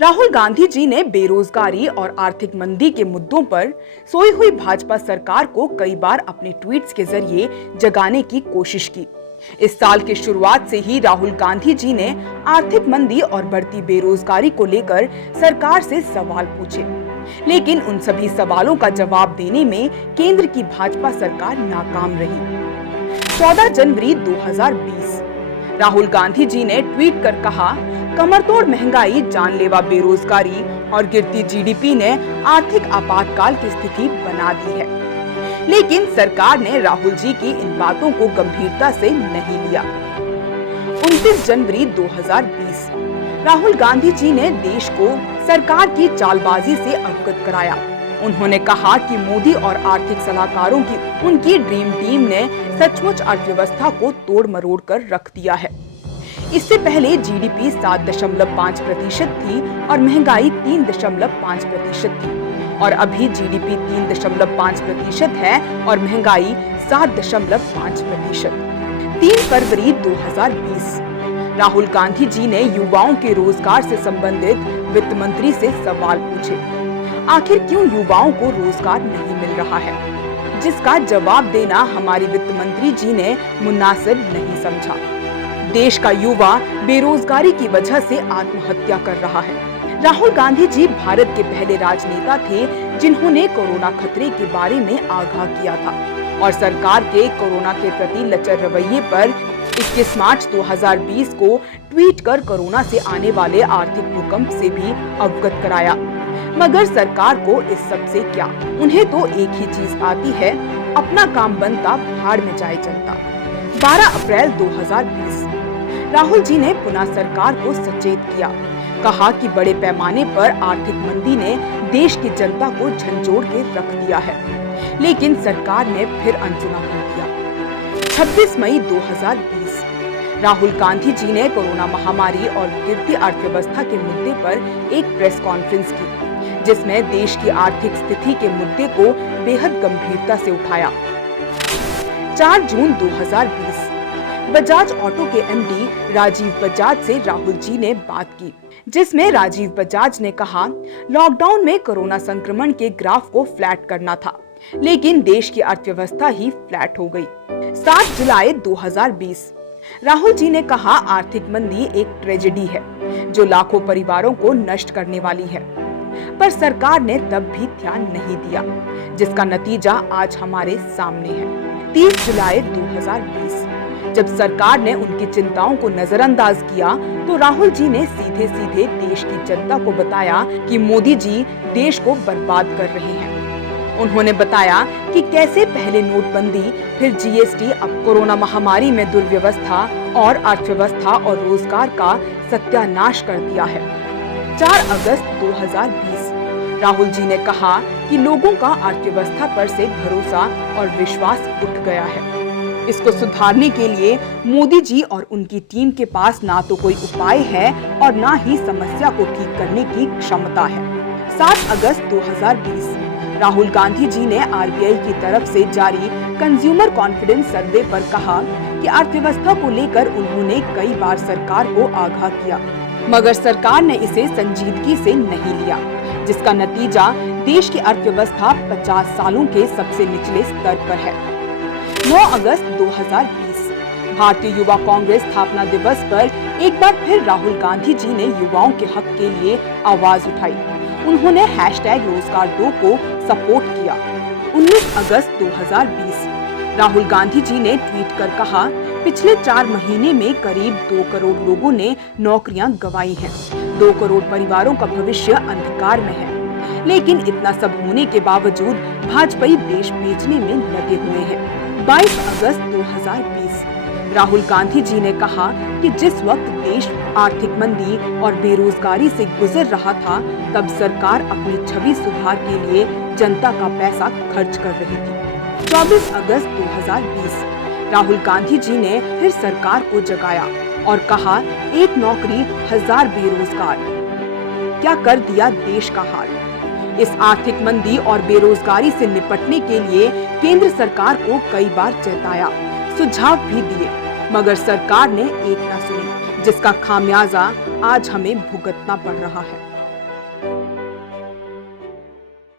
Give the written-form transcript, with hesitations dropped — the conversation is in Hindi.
राहुल गांधी जी ने बेरोजगारी और आर्थिक मंदी के मुद्दों पर सोई हुई भाजपा सरकार को कई बार अपने ट्वीट्स के जरिए जगाने की कोशिश की। इस साल की शुरुआत से ही राहुल गांधी जी ने आर्थिक मंदी और बढ़ती बेरोजगारी को लेकर सरकार से सवाल पूछे, लेकिन उन सभी सवालों का जवाब देने में केंद्र की भाजपा सरकार नाकाम रही। 14 जनवरी 2020 राहुल गांधी जी ने ट्वीट कर कहा, कमरतोड़ महंगाई, जानलेवा बेरोजगारी और गिरती जीडीपी ने आर्थिक आपातकाल की स्थिति बना दी है। लेकिन सरकार ने राहुल जी की इन बातों को गंभीरता से नहीं लिया। 29 जनवरी 2020 राहुल गांधी जी ने देश को सरकार की चालबाजी से अवगत कराया। उन्होंने कहा कि मोदी और आर्थिक सलाहकारों की उनकी ड्रीम टीम ने सचमुच अर्थव्यवस्था को तोड़ मरोड़ कर रख दिया है। इससे पहले जीडीपी 7.5% थी और महंगाई 3.5% थी, और अभी जीडीपी 3.5% है और महंगाई 7.5%। 3 फरवरी 2020 राहुल गांधी जी ने युवाओं के रोजगार से संबंधित वित्त मंत्री से सवाल पूछे, आखिर क्यों युवाओं को रोजगार नहीं मिल रहा है, जिसका जवाब देना हमारी वित्त मंत्री जी ने मुनासिब नहीं समझा। देश का युवा बेरोजगारी की वजह से आत्महत्या कर रहा है। राहुल गांधी जी भारत के पहले राजनेता थे जिन्होंने कोरोना खतरे के बारे में आगाह किया था और सरकार के कोरोना के प्रति लचर रवैये पर 21 मार्च 2020 को ट्वीट कर कोरोना से आने वाले आर्थिक भूकंप से भी अवगत कराया। मगर सरकार को इस सब से क्या, उन्हें तो एक ही चीज आती है, अपना काम बनता भाड़ में जाए जनता। 12 अप्रैल 2020 राहुल जी ने पुनः सरकार को सचेत किया, कहा कि बड़े पैमाने पर आर्थिक मंदी ने देश की जनता को झंझोड़ के रख दिया है, लेकिन सरकार ने फिर अनसुना कर दिया। 26 मई 2020 राहुल गांधी जी ने कोरोना महामारी और गिरती अर्थव्यवस्था के मुद्दे पर एक प्रेस कॉन्फ्रेंस की, जिसमें देश की आर्थिक स्थिति के मुद्दे को बेहद गंभीरता से उठाया। 4 जून 2020 बजाज ऑटो के एमडी राजीव बजाज से राहुल जी ने बात की, जिसमें राजीव बजाज ने कहा, लॉकडाउन में कोरोना संक्रमण के ग्राफ को फ्लैट करना था, लेकिन देश की अर्थव्यवस्था ही फ्लैट हो गई। 7 जुलाई 2020 राहुल जी ने कहा, आर्थिक मंदी एक ट्रेजेडी है जो लाखों परिवारों को नष्ट करने वाली है, पर सरकार ने तब भी ध्यान नहीं दिया, जिसका नतीजा आज हमारे सामने है। 30 जुलाई 2020 जब सरकार ने उनकी चिंताओं को नजरअंदाज किया तो राहुल जी ने सीधे सीधे देश की जनता को बताया कि मोदी जी देश को बर्बाद कर रहे हैं। उन्होंने बताया कि कैसे पहले नोटबंदी, फिर जीएसटी, अब कोरोना महामारी में दुर्व्यवस्था और अर्थव्यवस्था और रोजगार का सत्यानाश कर दिया है। 4 अगस्त 2020 राहुल जी ने कहा कि लोगों का अर्थव्यवस्था पर से भरोसा और विश्वास उठ गया है। इसको सुधारने के लिए मोदी जी और उनकी टीम के पास ना तो कोई उपाय है और ना ही समस्या को ठीक करने की क्षमता है। 7 अगस्त 2020 राहुल गांधी जी ने आरबीआई की तरफ से जारी कंज्यूमर कॉन्फिडेंस सर्वे पर कहा कि अर्थव्यवस्था को लेकर उन्होंने कई बार सरकार को आगाह किया, मगर सरकार ने इसे संजीदगी से नहीं लिया, जिसका नतीजा देश की अर्थव्यवस्था 50 सालों के सबसे निचले स्तर पर है। 9 अगस्त 2020 भारतीय युवा कांग्रेस स्थापना दिवस पर एक बार फिर राहुल गांधी जी ने युवाओं के हक के लिए आवाज उठाई। उन्होंने #रोजगार दो को सपोर्ट किया। 19 अगस्त 2020 राहुल गांधी जी ने ट्वीट कर कहा, पिछले 4 महीने में करीब 2 करोड़ लोगों ने नौकरियां गंवाई हैं। 2 करोड़ परिवारों का भविष्य अंधकार में है, लेकिन इतना सब होने के बावजूद भाजपाई देश बेचने में लगे हुए हैं। 22 अगस्त 2020 राहुल गांधी जी ने कहा कि जिस वक्त देश आर्थिक मंदी और बेरोजगारी से गुजर रहा था, तब सरकार अपनी छवि सुधार के लिए जनता का पैसा खर्च कर रही थी। 24 अगस्त 2020 राहुल गांधी जी ने फिर सरकार को जगाया और कहा, एक नौकरी 1000 बेरोजगार, क्या कर दिया देश का हाल। इस आर्थिक मंदी और बेरोजगारी से निपटने के लिए केंद्र सरकार को कई बार चेताया, सुझाव भी दिए, मगर सरकार ने एक न सुनी, जिसका खामियाजा आज हमें भुगतना पड़ रहा है।